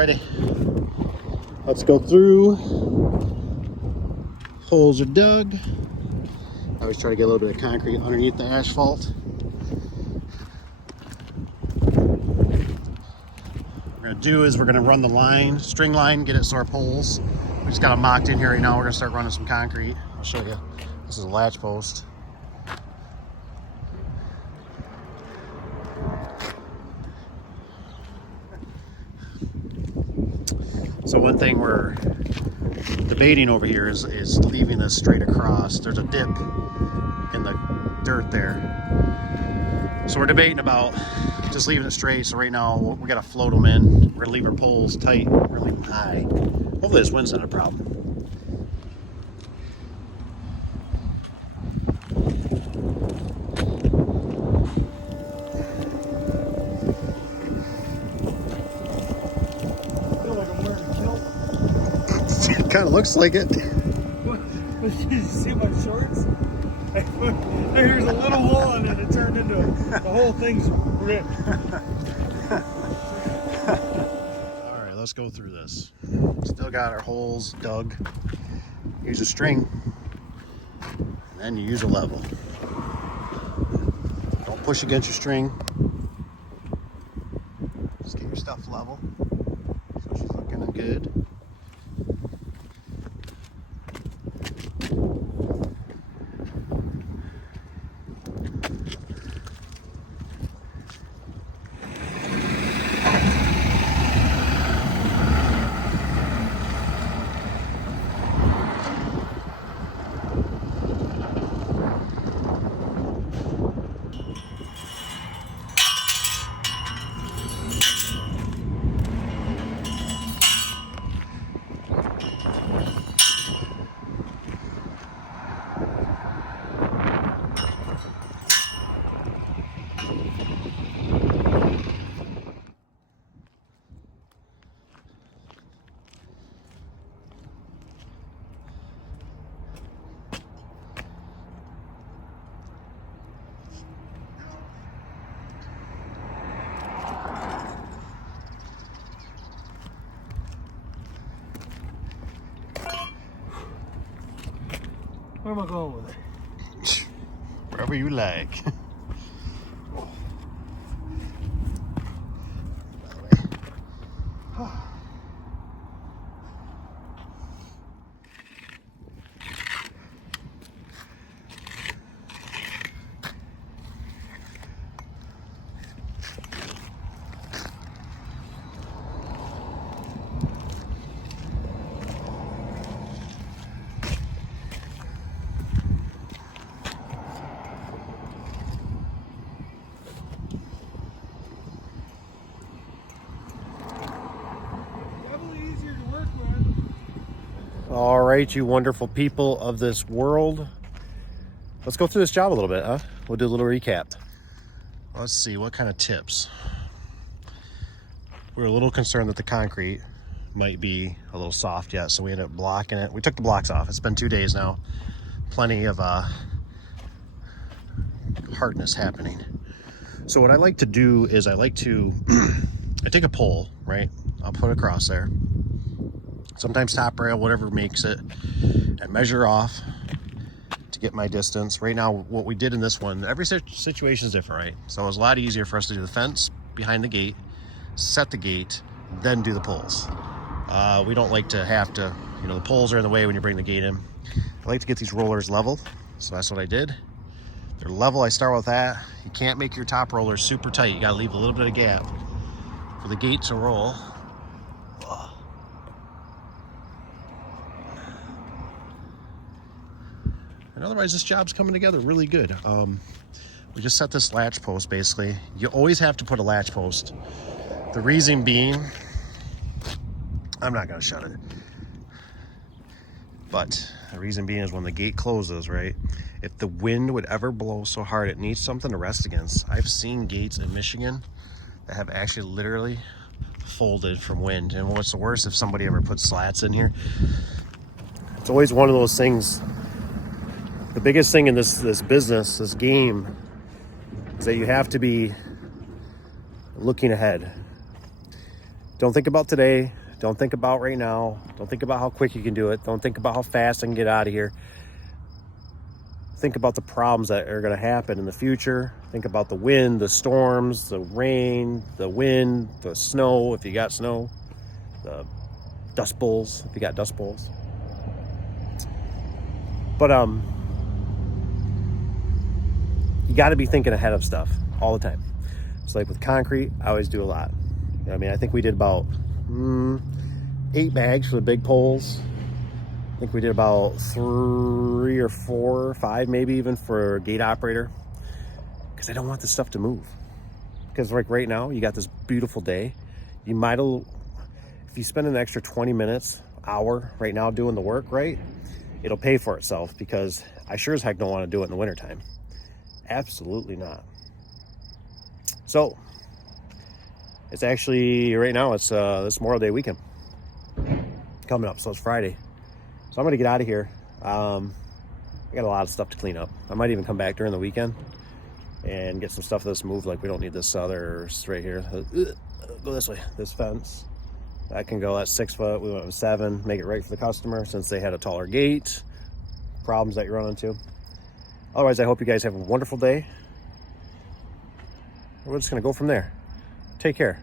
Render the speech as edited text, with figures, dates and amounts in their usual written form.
Alrighty, let's go through. Holes are dug. I always try to get a little bit of concrete underneath the asphalt. What we're gonna do is we're gonna run the line, string line, get it so our poles. We just got them mocked in here right now. We're gonna start running some concrete. I'll show you. This is a latch post. So one thing we're debating over here is leaving this straight across. There's a dip in the dirt there. So we're debating about just leaving it straight. So right now we gotta float them in. We're gonna leave our poles tight, we're gonna leave them high. Hopefully this wind's not a problem. Kind of looks like it. Did you see my shorts? There's a little hole in it. It turned into the whole thing's ripped. All right, let's go through this. Still got our holes dug. Use a string, and then you use a level. Don't push against your string. Just get your stuff level. So she's looking good. Where am I going with it? Wherever you like. All right, you wonderful people of this world. Let's go through this job a little bit, huh? We'll do a little recap. Let's see, what kind of tips? We were a little concerned that the concrete might be a little soft yet, so we ended up blocking it. We took the blocks off. It's been 2 days now. Plenty of hardness happening. So what I like to do is I take a pole, right? I'll put it across there. Sometimes top rail, whatever makes it, and measure off to get my distance. Right now, what we did in this one, every situation is different, right? So it was a lot easier for us to do the fence behind the gate, set the gate, then do the poles. We don't like to have to, the poles are in the way when you bring the gate in. I like to get these rollers level, so that's what I did. They're level, I start with that. You can't make your top rollers super tight. You gotta leave a little bit of gap for the gate to roll. And otherwise, this job's coming together really good. We just set this latch post, basically. You always have to put a latch post. The reason being, I'm not gonna shut it. But the reason being is when the gate closes, right? If the wind would ever blow so hard, it needs something to rest against. I've seen gates in Michigan that have actually literally folded from wind. And what's the worst, if somebody ever puts slats in here? It's always one of those things. The biggest thing in this business, this game, is that you have to be looking ahead. Don't think about today. Don't think about right now. Don't think about how quick you can do it. Don't think about how fast I can get out of here. Think about the problems that are going to happen in the future. Think about the wind, the storms, the rain, the wind, the snow, if you got snow, the dust bowls, if you got dust bowls. But you got to be thinking ahead of stuff all the time. It's like with concrete, I always do a lot. You know, I mean, I think we did about 8 bags for the big poles. I think we did about 3 or 4 or 5, maybe even for a gate operator, because I don't want this stuff to move. Because like right now, you got this beautiful day. You might, if you spend an extra 20 minutes, hour right now doing the work, right, it'll pay for itself, because I sure as heck don't want to do it in the wintertime. Absolutely not. So it's actually, right now, it's this Memorial Day weekend coming up, so it's Friday. So I'm gonna get out of here. I got a lot of stuff to clean up. I might even come back during the weekend and get some stuff that's moved. Like, we don't need this other right here. Go this way, this fence. That can go at 6 foot. We went with 7, make it right for the customer since they had a taller gate. Problems that you run into. Otherwise, I hope you guys have a wonderful day. We're just gonna go from there. Take care.